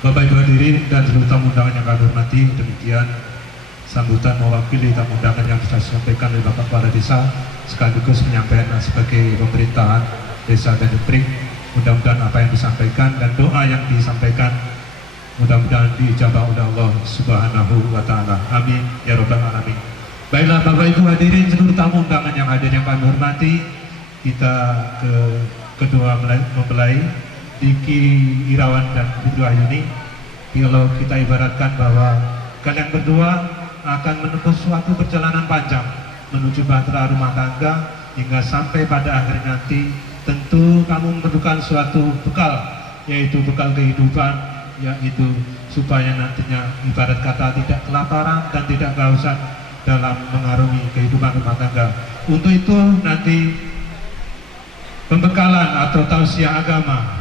Bapak Ibu hadirin dan seluruh tamu undangan yang kami hormati, demikian sambutan mewakili tamu undangan yang sudah disampaikan oleh Bapak Kepala Desa sekaligus penyampaian sebagai pemerintahan Desa Tanjung Priok. Mudah-mudahan apa yang disampaikan dan doa yang disampaikan mudah-mudahan diijabah oleh Allah Subhanahu wa Ta'ala. Amin ya Rabbal Alamin. Baiklah Bapak Ibu hadirin, seluruh tamu undangan yang hadir yang kami hormati, kita ke kedua mempelai Diki Irawan dan Ibu Ayuni. Kalau kita ibaratkan bahwa kalian berdua akan menempuh suatu perjalanan panjang menuju bahtera rumah tangga hingga sampai pada akhirnya nanti tentu kamu memerlukan suatu bekal, yaitu bekal kehidupan, yaitu supaya nantinya ibarat kata tidak kelaparan dan tidak kehausan dalam mengarungi kehidupan rumah tangga. Untuk itu nanti pembekalan atau tausiah agama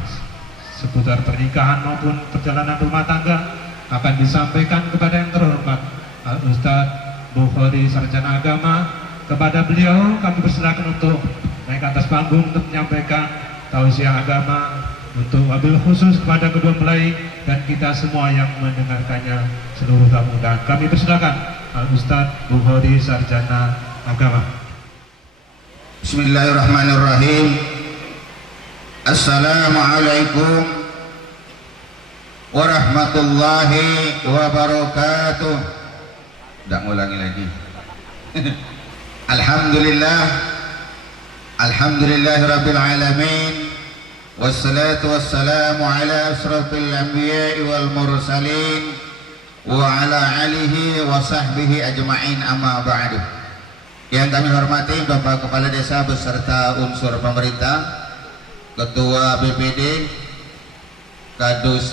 seputar pernikahan maupun perjalanan rumah tangga akan disampaikan kepada yang terhormat Al-Ustadz Bukhari Sarjana Agama. Kepada beliau kami persilakan untuk naik ke atas panggung untuk menyampaikan tausiah agama untuk wabil khusus kepada kedua mempelai dan kita semua yang mendengarkannya, seluruh tamu undangan. Kami persilakan Al-Ustadz Bukhari Sarjana Agama. Bismillahirrahmanirrahim. Assalamualaikum warahmatullahi wabarakatuh. Tidak ngulangi lagi. Alhamdulillah, alhamdulillahirabbil alamin, wassalatu wassalamu ala asrafil anbiya'i wal mursalin wa ala alihi wa sahbihi ajma'in, amma ba'du. Yang kami hormati Bapak Kepala Desa beserta unsur pemerintah, Ketua BPD Kadus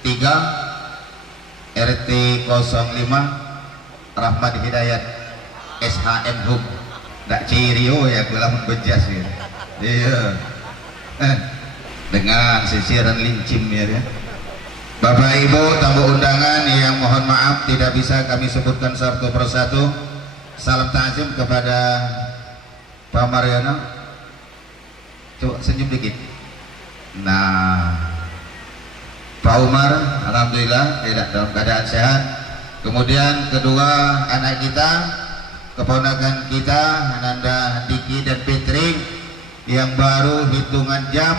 3 RT 05 Rahmat Hidayat SHM Hub. Nggak cirio ya, kelamun bejas ya. Iya. Dengan sisiran lincim ya. Bapak Ibu tamu undangan yang mohon maaf tidak bisa kami sebutkan satu persatu. Salam ta'zim kepada Pak Mariono. Coba senyum dikit. Nah, Pak Umar alhamdulillah tidak dalam keadaan sehat. Kemudian kedua anak kita, keponakan kita Ananda Diki dan Fitri yang baru hitungan jam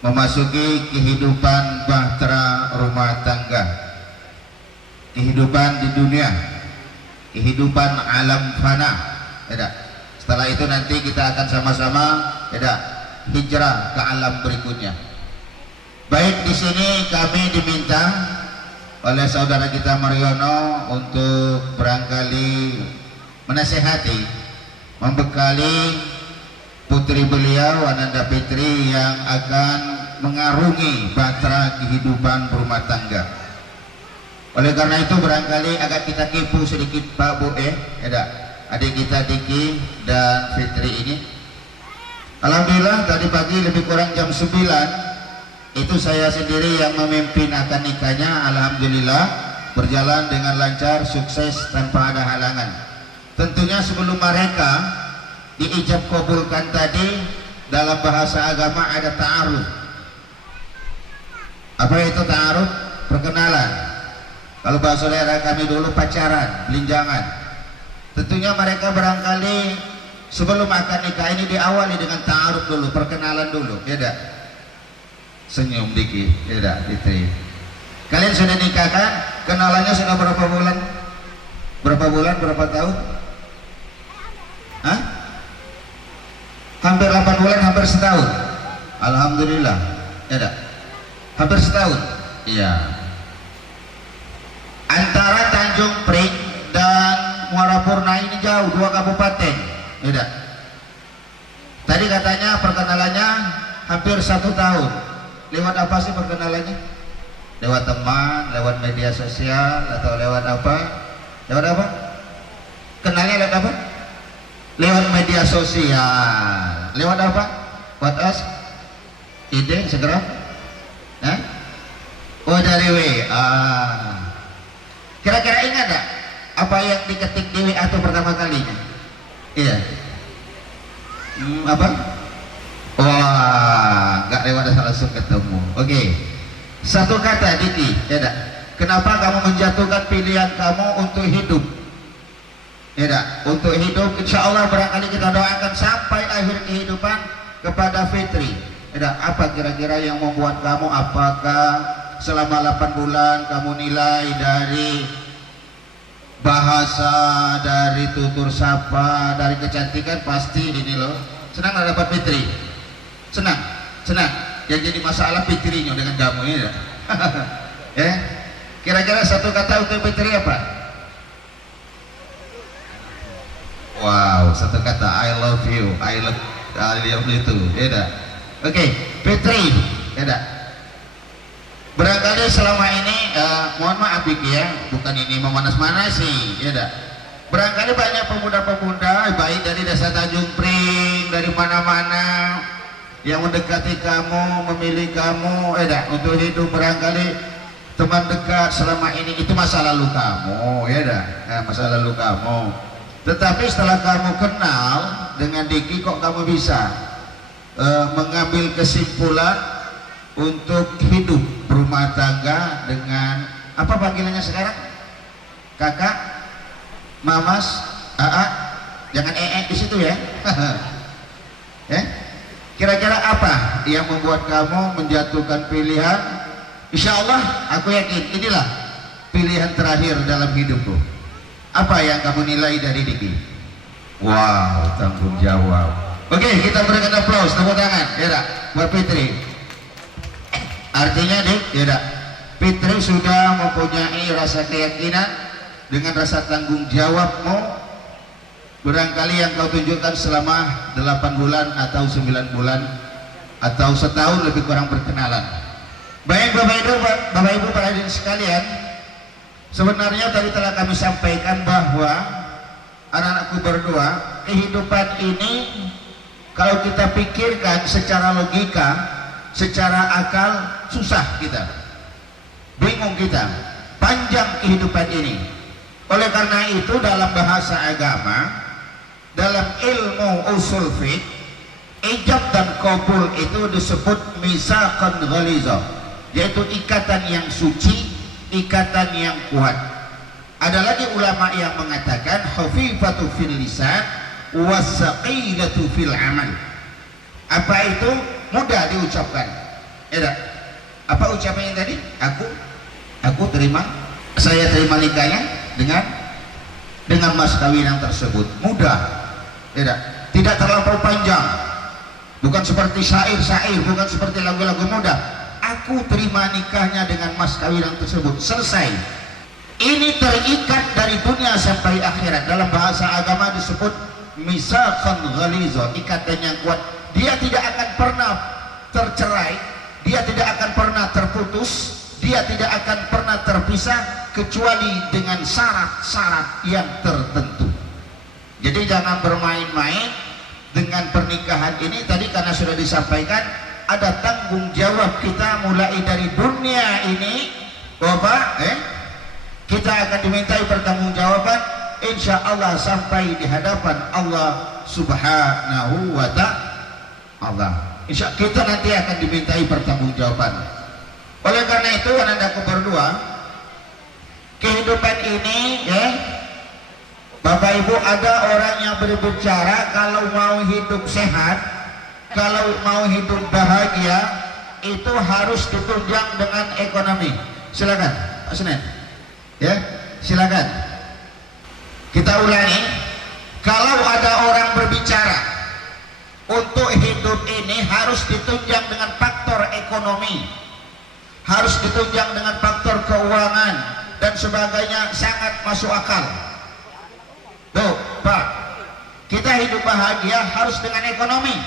memasuki kehidupan bahtera rumah tangga, kehidupan di dunia, kehidupan alam fana. Setelah itu nanti kita akan sama-sama hijrah ke alam berikutnya. Baik, di sini kami diminta oleh saudara kita Mariono untuk barangkali menasehati, membekali putri beliau Ananda Fitri yang akan mengarungi bahtera kehidupan berumah tangga. Oleh karena itu barangkali agak kita kipu sedikit Pak Bu adik kita Diki dan Fitri ini. Alhamdulillah tadi pagi lebih kurang jam 9 itu saya sendiri yang memimpin akad nikahnya. Alhamdulillah berjalan dengan lancar, sukses tanpa ada halangan. Tentunya sebelum mereka diijab kabulkan tadi, dalam bahasa agama ada ta'aruf. Apa itu ta'aruf? Perkenalan. Kalau bahasa daerah kami dulu pacaran, belinjangan. Tentunya mereka barangkali sebelum akad nikah ini diawali dengan ta'aruf dulu, perkenalan dulu, senyum dikit, Fitri. Kalian sudah nikah kan? Kenalannya sudah berapa bulan? Berapa bulan? Berapa tahun? Hah? Hampir 8 bulan, hampir setahun. Alhamdulillah, hampir setahun. Iya. Antara Tanjung Priok dan Muara Purna ini jauh, 2 kabupaten. Tadi katanya perkenalannya hampir 1 tahun. Lewat apa sih perkenalannya? Lewat teman, lewat media sosial, atau lewat apa? Lewat apa? Kenalnya lewat apa? Lewat media sosial. Lewat apa? WhatsApp? Ide segera? Oh, dari WA. Kira-kira ingat gak apa yang diketik di WA itu pertama kalinya? Iya. Apa? Wah, nggak lewat langsung ketemu. Oke. Satu kata Diki, ya dak. Kenapa kamu menjatuhkan pilihan kamu untuk hidup? Ya dak, untuk hidup insya Allah barangkali kita doakan sampai akhir kehidupan kepada Fitri. Ya dak, apa kira-kira yang membuat kamu, apakah selama 8 bulan kamu nilai dari bahasa, dari tutur sapa, dari kecantikan, pasti ini loh. Senang lah dapat Fitri. Senang, senang. Yang jadi masalah Fitrinya dengan kamu ini ya. Ya. Kira-kira satu kata untuk Fitri apa? Wow, satu kata, I love you, I love you too. Ya dah. Oke, Fitri, ya dah. Barangkali selama ini, mohon maaf Biki ya, bukan ini memanas-manasi, ya dah. Barangkali banyak pemuda-pemuda baik dari desa Tanjung Pring, dari mana-mana yang mendekati kamu, memilih kamu, untuk hidup. Barangkali teman dekat selama ini itu masa lalu kamu, ya dah, masa lalu kamu. Tetapi setelah kamu kenal dengan Diki, kok kamu bisa mengambil kesimpulan untuk hidup berumah tangga dengan apa panggilannya sekarang? Kakak, Mamas, Aa, jangan di situ ya. Kira-kira apa yang membuat kamu menjatuhkan pilihan? Insya Allah aku yakin inilah pilihan terakhir dalam hidupku. Apa yang kamu nilai dari Diki? Wow, tanggung jawab. Oke, kita berikan aplaus, tepuk tangan, ya buat Fitri. Artinya Dik, ya Fitri sudah mempunyai rasa keyakinan dengan rasa tanggung jawabmu. Barangkali yang kau tunjukkan selama 8 bulan atau 9 bulan atau setahun lebih kurang berkenalan. Baik Bapak Ibu para hadirin sekalian, sebenarnya tadi telah kami sampaikan bahwa anak-anakku berdua, kehidupan ini kalau kita pikirkan secara logika, secara akal, susah kita, bingung kita, panjang kehidupan ini. Oleh karena itu dalam bahasa agama, dalam ilmu usul fiqh, ijab dan qabul itu disebut misaqan ghalizah, yaitu ikatan yang suci, ikatan yang kuat. Ada lagi ulama yang mengatakan khafifatu fil lisan wasaqilatu fil amal. Apa itu? Mudah diucapkan. Apa ucapannya tadi? Aku terima, saya terima nikahnya dengan mas kawinan tersebut. Mudah. Tidak terlampau panjang, bukan seperti syair-syair, bukan seperti lagu-lagu muda. Aku terima nikahnya dengan mas kawinan tersebut, selesai. Ini terikat dari dunia sampai akhirat. Dalam bahasa agama disebut misaqan ghalizah, ikatan yang kuat. Dia tidak akan pernah tercerai, dia tidak akan pernah terputus, dia tidak akan pernah terpisah kecuali dengan syarat-syarat yang tertentu. Jadi jangan bermain-main dengan pernikahan ini. Tadi karena sudah disampaikan, ada tanggung jawab kita mulai dari dunia ini, Bapak, kita akan dimintai pertanggungjawaban insya Allah sampai di hadapan Allah Subhanahu wa ta'ala. Insya Allah kita nanti akan dimintai pertanggungjawaban. Oleh karena itu, anak-anakku berdua, kehidupan ini Bapak Ibu, ada orang yang berbicara kalau mau hidup sehat, kalau mau hidup bahagia, itu harus ditunjang dengan ekonomi. Silakan Pak Senen, ya silakan. Kita ulangi, kalau ada orang berbicara untuk hidup ini harus ditunjang dengan faktor ekonomi, harus ditunjang dengan faktor keuangan dan sebagainya, sangat masuk akal. Tuh Pak, kita hidup bahagia harus dengan ekonomi,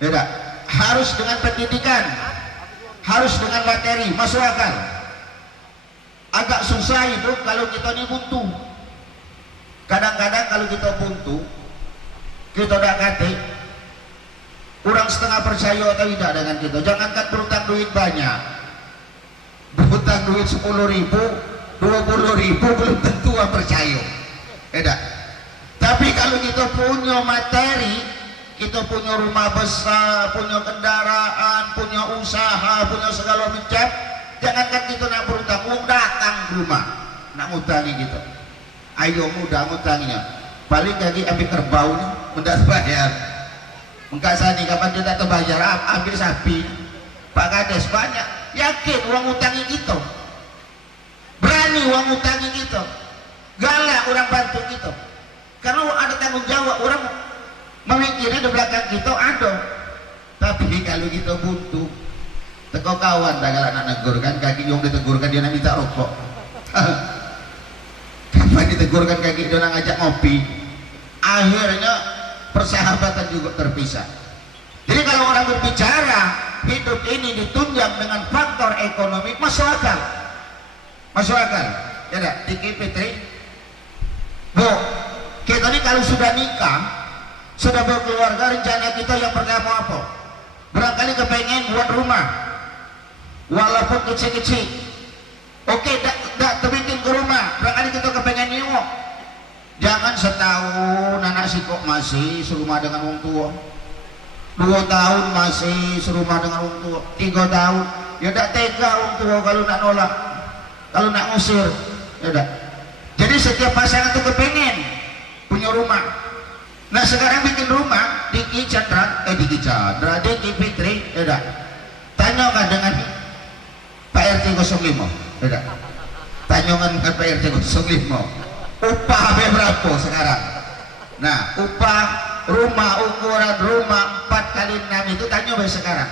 tidak harus dengan pendidikan, harus dengan materi, masuk akal. Agak susah hidup kalau kita ini buntu. Kadang-kadang kalau kita buntu, kita udah kate, kurang setengah percaya atau tidak dengan kita. Jangankan berutang duit banyak, berutang duit 10.000, 20.000 belum tentu percaya. Tapi kalau kita punya materi, kita punya rumah besar, punya kendaraan, punya usaha, punya segala macam. Jangankan kita nak berutang, uang datang ke rumah nak ngutangi kita. Ayo mudah ngutanginya. Paling lagi ambil kerbau ni, mendak bayar. Engkau sani kapan dia tak terbayar, ambil sapi. Pak Kades banyak, yakin uang utangi kita. Berani uang utangi kita. Galak orang bantu kita. Karena ada tanggung jawab, orang memikirnya di belakang kita ada. Tapi kalau kita buntu, teko kawan tak galak nak negur kan, kaki yang ditegurkan dia nak minta rokok. Kapan ditegurkan kaki dia nak ngajak ngopi, akhirnya persahabatan juga terpisah. Jadi kalau orang berbicara hidup ini ditunjang dengan faktor ekonomi, masuk akal, masuk akal. Ya tak, Tiki Fitri, Bu, kita ini kalau sudah nikah, sudah berkeluarga, rencana kita yang pertama apa? Barangkali kepengen buat rumah, walaupun kecil-kecil. Oke, tak terbikin ke rumah, barangkali kita kepengen nyewa. Jangan setahun anak si kok masih serumah dengan orang tua, 2 tahun masih serumah dengan orang tua, 3 tahun ya tak tega orang tua kalau nak nolak, kalau nak ngusir, ya tak. Jadi setiap pasangan itu kepengen punya rumah. Nah sekarang bikin rumah Diki Fitri, ya tak. Tanyakan dengan Pak RT 05, ya tak. Tanyakan dengan Pak RT 05. Upah berapa sekarang? Nah, upah rumah, ukuran rumah 4 kali 6 itu tanya sekarang.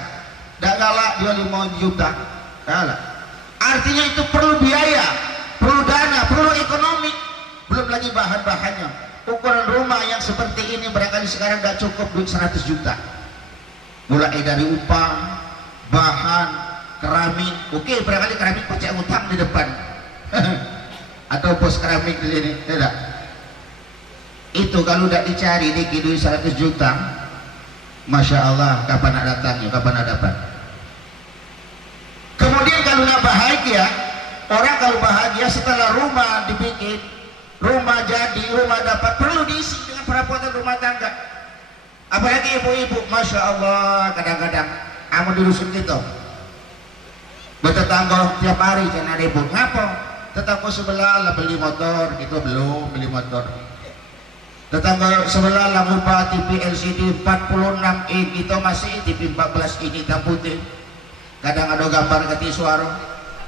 Tak galak dia 5 juta. Galak. Artinya itu perlu biaya, perlu dana, perlu ekonomi. Belum lagi bahan-bahannya. Ukuran rumah yang seperti ini barangkali sekarang tak cukup duit 100 juta. Mulai dari upah, bahan, keramik. Oke, barangkali keramik pecah utang di depan. Atau pos keramik di sini, tidak. Itu kalau tidak dicari di duit 100 juta, masya Allah, kapan nak datangnya, kapan nak dapat. Kemudian kalau nak bahagia, orang kalau bahagia setelah rumah dibikin, rumah jadi, rumah dapat, perlu diisi dengan perabotan rumah tangga. Apalagi ibu-ibu, masya Allah, kadang-kadang amun di dusun kita bertetangga tiap hari jangan ribut. Ngapa? Tetangga sebelah lah beli motor, kita belum beli motor. Tetangga sebelah lah ngubah TV LCD 46 inch, kita masih TV 14 inch hitam putih. Kadang ada gambar kati suara,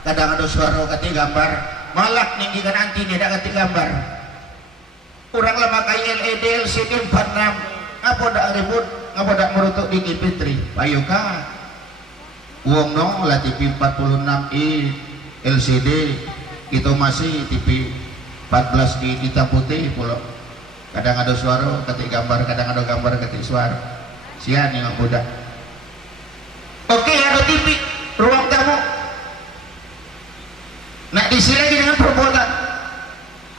kadang ada suara kati gambar. Malah ninggikan anti dia tak kati gambar. Orang lah pakai LED LCD 46. Ngapa dak ribut? Ngapa dak merutuk Diki Fitri? Payuka uang no lah TV 46 inch LCD, itu masih TV 14 di hitam putih pula. Kadang ada suara ketik gambar, kadang ada gambar ketik suara. Sian yang budak. Oke, ada TV ruang tamu. Nak diisi lagi dengan perbuatan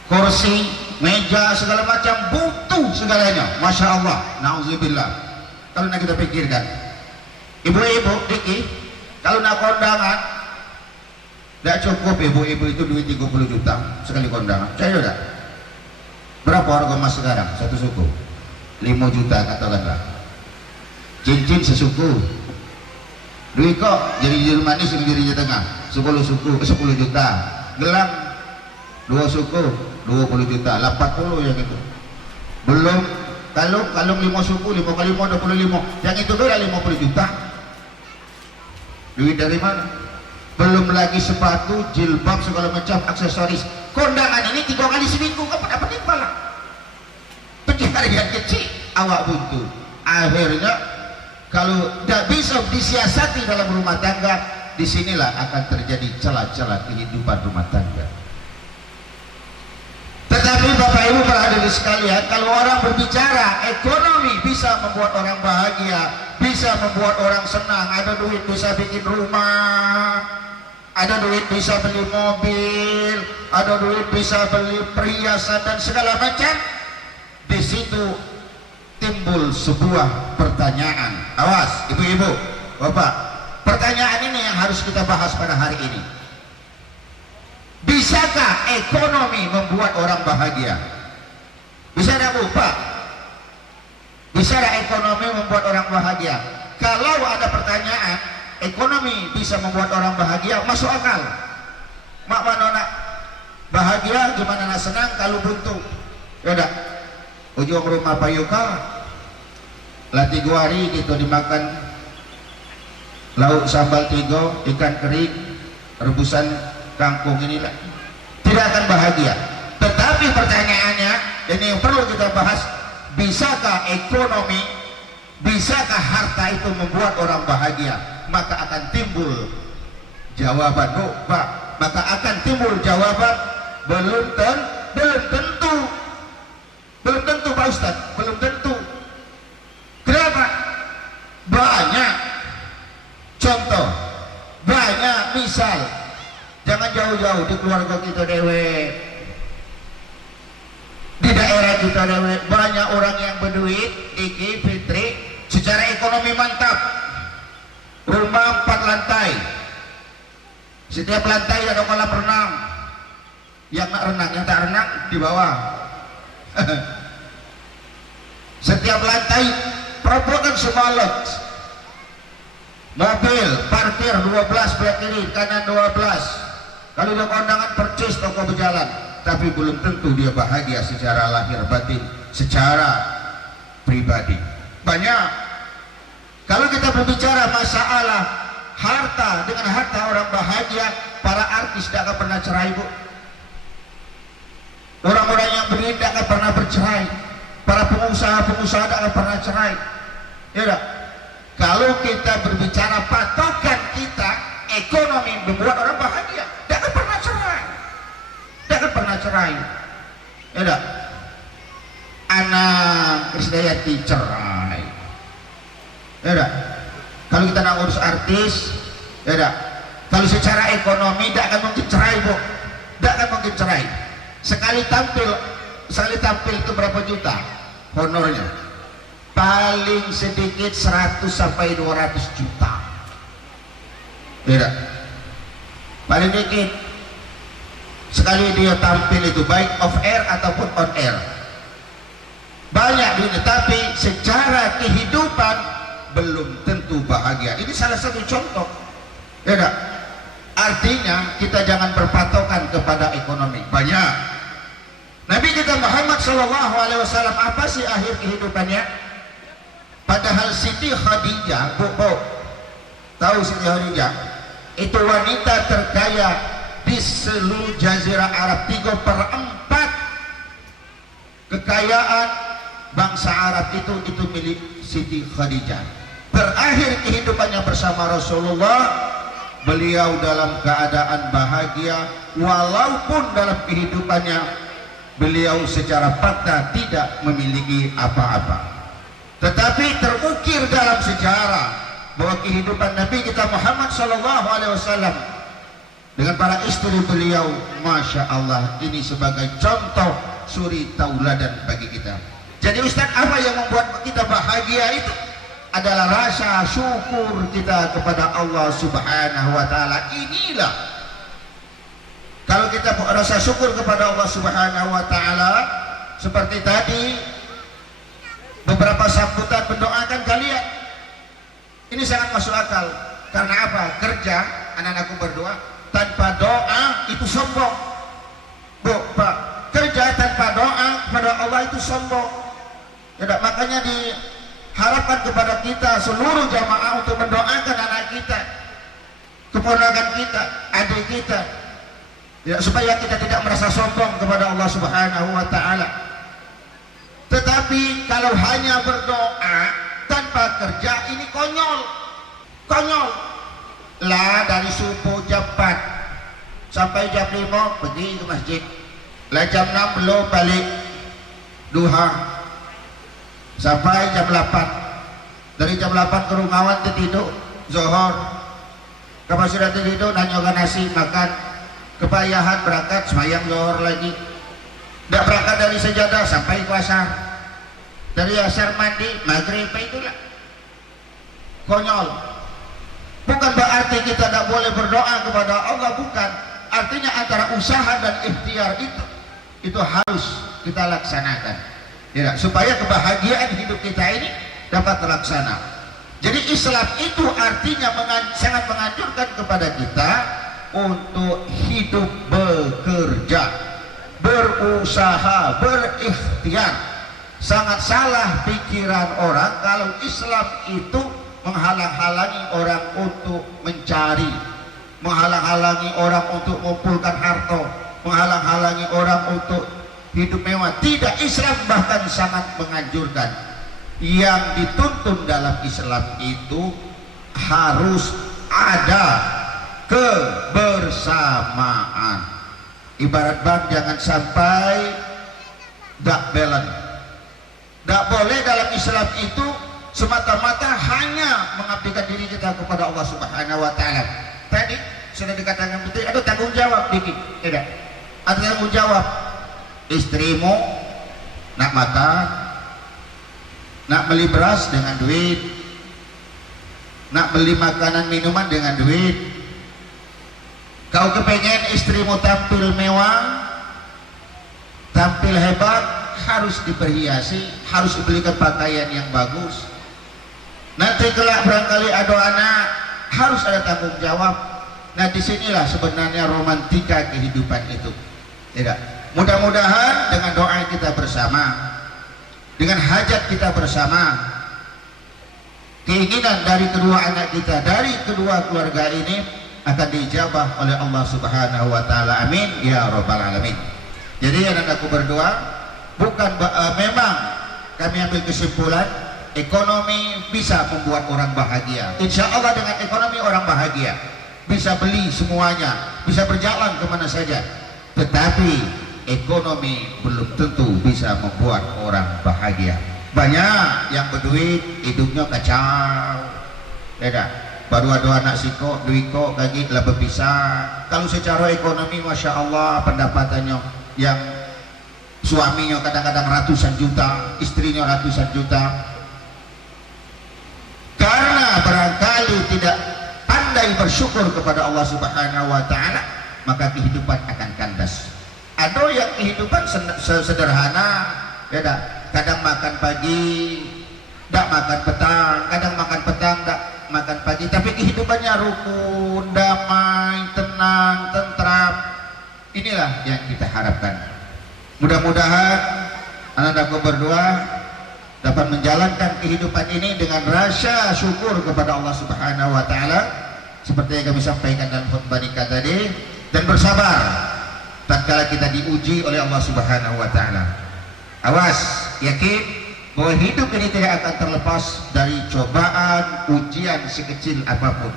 kursi, meja, segala macam, butuh segalanya. Masya Allah, na'udzubillah. Kalau nak kita pikirkan, ibu-ibu Diki, kalau nak kondangan tidak cukup ibu-ibu itu duit 30 juta sekali kondangan. Saya tidak. Berapa harga emas sekarang? Satu suku 5 juta katakanlah. Cincin sesuku. Duit kok jadi jari manis yang jari tengah 10 suku 10 juta. Gelang 2 suku 20 juta. 80 yang itu. Belum kalung 5 suku 5 kali 5 25. Yang itu dah 50 juta. Duit dari mana? Belum lagi sepatu, jilbab, segala macam aksesoris. Kondangan ini 3 kali seminggu, kapan dapat imbal? Pencarian kecil, awak buntu. Akhirnya kalau tidak bisa disiasati dalam rumah tangga, disinilah akan terjadi celah-celah kehidupan rumah tangga. Tetapi Bapak Ibu para hadirin sekalian, kalau orang berbicara ekonomi bisa membuat orang bahagia, bisa membuat orang senang. Ada duit bisa bikin rumah, ada duit bisa beli mobil, ada duit bisa beli perhiasan dan segala macam. Di situ timbul sebuah pertanyaan. Awas ibu-ibu, bapak, pertanyaan ini yang harus kita bahas pada hari ini. Bisakah ekonomi membuat orang bahagia? Bisa tidak Bu, Pak? Bisa tidak ekonomi membuat orang bahagia? Kalau ada pertanyaan, ekonomi bisa membuat orang bahagia, masuk akal. Mak mana nak bahagia, gimana nak senang kalau buntu. Ya dah, ujung rumah payuka latih guari gitu dimakan lauk sambal tigo, ikan kering, rebusan kangkung, inilah tidak akan bahagia. Tetapi pertanyaannya, ini yang perlu kita bahas, bisakah ekonomi, bisakah harta itu membuat orang bahagia? Maka akan timbul jawaban, Pak, maka akan timbul jawaban belum tentu, belum tentu Pak Ustaz, belum tentu. Kenapa? Banyak contoh, banyak misal. Jangan jauh-jauh di keluarga kita dewe, di daerah kita dewe, banyak orang yang berduit, Iki, Fitri, secara ekonomi mantap. Rumah 4 lantai, setiap lantai ada kolam renang. Yang nak renang, yang tak renang di bawah. Setiap lantai perobohan semua lot. Mobil parkir 12 belah kiri, kanan 12. Kalau dia kondangan percis toko berjalan, tapi belum tentu dia bahagia secara lahir batin, secara pribadi. Banyak. Kalau kita berbicara masalah harta, dengan harta orang bahagia, para artis tidak akan pernah cerai, Bu. Orang-orang yang berduit tidak akan pernah bercerai. Para pengusaha-pengusaha tidak akan pernah cerai. Ya tak? Kalau kita berbicara patokan kita, ekonomi membuat orang bahagia, tidak akan pernah cerai. Tidak akan pernah cerai. Ya tak? Anak Krisdayanti cerai. Ya tak? Kalau kita nak urus artis, ya tak? Kalau secara ekonomi tidak akan mungkin cerai, Bu. Tidak akan mungkin cerai. Sekali tampil itu berapa juta honornya? Paling sedikit 100 sampai 200 juta. Tidak. Paling sedikit. Sekali dia tampil itu baik off air ataupun on air. Banyak duitnya, tapi secara kehidupan belum tentu bahagia. Ini salah satu contoh. Tidak. Artinya kita jangan berpatokan kepada ekonomi. Banyak. Nabi kita Muhammad SAW apa sih akhir kehidupannya? Padahal Siti Khadijah, Bu, tahu Siti Khadijah? Itu wanita terkaya di seluruh Jazirah Arab. 3/4 kekayaan bangsa Arab itu milik Siti Khadijah. Berakhir kehidupannya bersama Rasulullah, beliau dalam keadaan bahagia, walaupun dalam kehidupannya beliau secara fakta tidak memiliki apa-apa, tetapi terukir dalam sejarah bahwa kehidupan Nabi kita Muhammad SAW dengan para istri beliau, Masya Allah, ini sebagai contoh suri tauladan bagi kita. Jadi Ustaz, apa yang membuat kita bahagia itu adalah rasa syukur kita kepada Allah Subhanahu wa Ta'ala. Inilah kalau kita rasa syukur kepada Allah Subhanahu wa Ta'ala, seperti tadi beberapa sambutan mendoakan kalian, ini sangat masuk akal. Karena apa? Kerja, anak-anakku berdoa, tanpa doa itu sombong, Bu, Pak. Kerja tanpa doa kepada Allah itu sombong. Ya, makanya diharapkan kepada kita seluruh jamaah untuk mendoakan anak kita, keponakan kita, adik kita, ya, supaya kita tidak merasa sombong kepada Allah Subhanahu wa Ta'ala. Tetapi kalau hanya berdoa tanpa kerja, ini konyol lah. Dari subuh jam 4 sampai jam 5 pergi ke masjid, lah jam 6 belum balik duha sampai jam 8. Dari jam 8 ke rumah tidur zohor, kapan sudah tidur nanyokan nasi makan, kepayahan berangkat semayang zuhur lagi, tidak berangkat dari sejadah sampai puasa, dari asar mandi maghrib, itulah konyol. Bukan berarti kita tidak boleh berdoa kepada Allah, bukan. Artinya antara usaha dan ikhtiar itu harus kita laksanakan, ya, supaya kebahagiaan hidup kita ini dapat terlaksana. Jadi Islam itu artinya sangat menganjurkan kepada kita untuk hidup bekerja, berusaha, berikhtiar. Sangat salah pikiran orang kalau Islam itu menghalang-halangi orang untuk mencari, menghalang-halangi orang untuk mengumpulkan harta, menghalang-halangi orang untuk hidup mewah. Tidak, Islam bahkan sangat menganjurkan. Yang dituntun dalam Islam itu harus ada kebersamaan. Ibarat bang, jangan sampai dak balance. Tidak boleh dalam Islam itu semata-mata hanya mengabdikan diri kita kepada Allah Subhanahu wa Ta'ala. Tadi sudah dikatakan betul, ada tanggung jawab dikit, tidak? Ada tanggung jawab. Istrimu nak makan, nak beli beras dengan duit, nak beli makanan minuman dengan duit. Kau kepengen istrimu tampil mewah, tampil hebat, harus diperhiasi, harus dibelikan pakaian yang bagus. Nanti kelak barangkali ada anak, harus ada tanggung jawab. Nah, disinilah sebenarnya romantika kehidupan itu. Tidak. Mudah-mudahan dengan doa kita bersama, dengan hajat kita bersama, keinginan dari kedua anak kita, dari kedua keluarga ini akan diijabah oleh Allah Subhanahu wa Ta'ala. Amin ya rabbal alamin. Jadi anak-anakku berdoa, bukan memang kami ambil kesimpulan ekonomi bisa membuat orang bahagia. Insya Allah dengan ekonomi orang bahagia, bisa beli semuanya, bisa berjalan kemana saja. Tetapi ekonomi belum tentu bisa membuat orang bahagia. Banyak yang berduit hidupnya kacau, tidak. Baru ada anak siko, duiko, gaji lebih bisa. Kalau secara ekonomi, masya Allah, pendapatannya yang suaminya kadang-kadang ratusan juta, istrinya ratusan juta. Karena barangkali tidak pandai bersyukur kepada Allah Subhanahu wa Ta'ala, maka kehidupan akan kandas. Ada yang kehidupan sederhana, ya, kadang makan pagi, tidak makan petang, kadang makan petang, tidak makan pagi, tapi kehidupannya rukun, damai, tenang, tentram. Inilah yang kita harapkan. Mudah-mudahan anak-anakku berdoa dapat menjalankan kehidupan ini dengan rasa syukur kepada Allah Subhanahu wa Ta'ala, seperti yang kami sampaikan dalam khutbah nikah tadi, dan bersabar tatkala kita diuji oleh Allah Subhanahu wa Ta'ala. Awas, yakin bahwa hidup ini tidak akan terlepas dari cobaan, ujian sekecil apapun.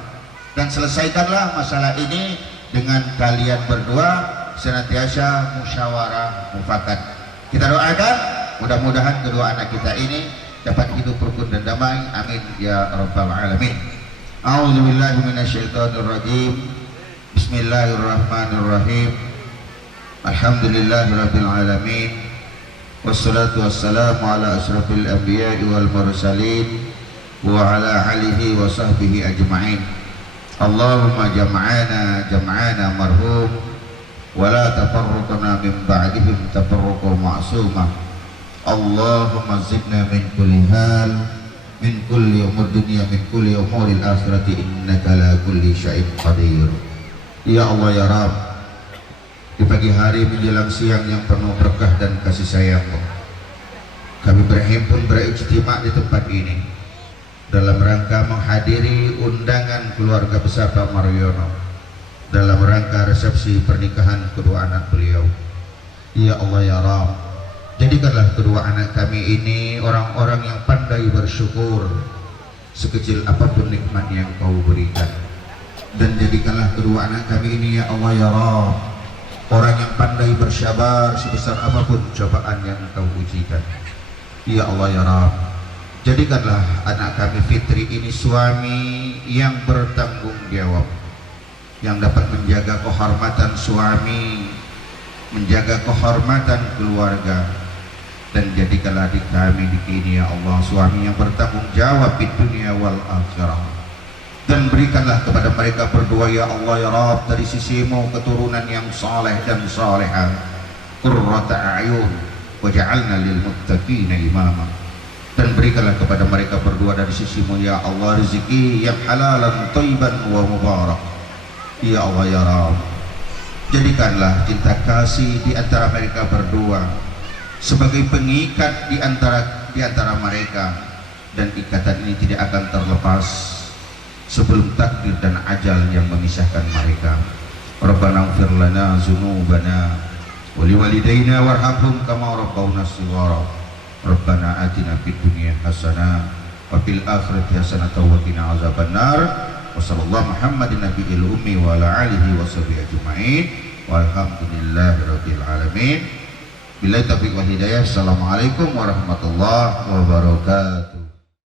Dan selesaikanlah masalah ini dengan kalian berdua senantiasa musyawarah mufakat. Kita doakan mudah-mudahan kedua anak kita ini dapat hidup rukun dan damai. Amin ya rabbal alamin. A'udzubillahi minasyaitonirrajim. Bismillahirrahmanirrahim. Alhamdulillahirabbil alamin. Wassalatu wassalamu ala asrafil anbiya'i wal mursalin wa ala alihi wa sahbihi ajma'in. Allahumma jam'ana marhum wa la tafarruqna min ba'dihim tafarruqan ma'sumah. Allahumma zidna min kulli hal, min kulli umur dunya, min kulli umuril akhirati, innaka la kulli syai'in qadir. Ya Allah ya Rabb, di pagi hari menjelang siang yang penuh berkah dan kasih sayang-Mu, kami berhimpun berijtima di tempat ini dalam rangka menghadiri undangan keluarga besar Pak Mariono dalam rangka resepsi pernikahan kedua anak beliau. Ya Allah ya Rabb, jadikanlah kedua anak kami ini orang-orang yang pandai bersyukur sekecil apapun nikmat yang Kau berikan, dan jadikanlah kedua anak kami ini ya Allah ya Rabb orang yang pandai bersabar sebesar apapun cobaan yang Kau ujikan. Ya Allah ya Rabb, jadikanlah anak kami Fitri ini suami yang bertanggung jawab, yang dapat menjaga kehormatan suami, menjaga kehormatan keluarga. Dan jadikanlah adik kami di sini ya Allah suami yang bertanggung jawab di dunia wal akhirah. Dan berikanlah kepada mereka berdua ya Allah ya Rabb dari sisi-Mu keturunan yang saleh dan salehah, qurrata a'yun waj'alna lil muttaqina imama. dan berikanlah kepada mereka berdua dari sisimu ya Allah rezeki yang halalan thayyiban wa mubarak ya Allah ya Rabb. Jadikanlah cinta kasih di antara mereka berdua sebagai pengikat di antara mereka, dan ikatan ini tidak akan terlepas sebelum takdir dan ajal yang memisahkan mereka. Rabbana ighfir lana dzunubana wa liwalidayna warhamhum kama rabbawna shighara. Rabbana atina fid dunya hasanah wa fil akhirati hasanah wa qina azabannar. Wa sallallahu Muhammadin nabiyil ummi wa ala alihi wa sahbihi ajma'in. Walhamdulillahi rabbil alamin. Billahi taufiq wal hidayah. Assalamualaikum warahmatullahi wabarakatuh.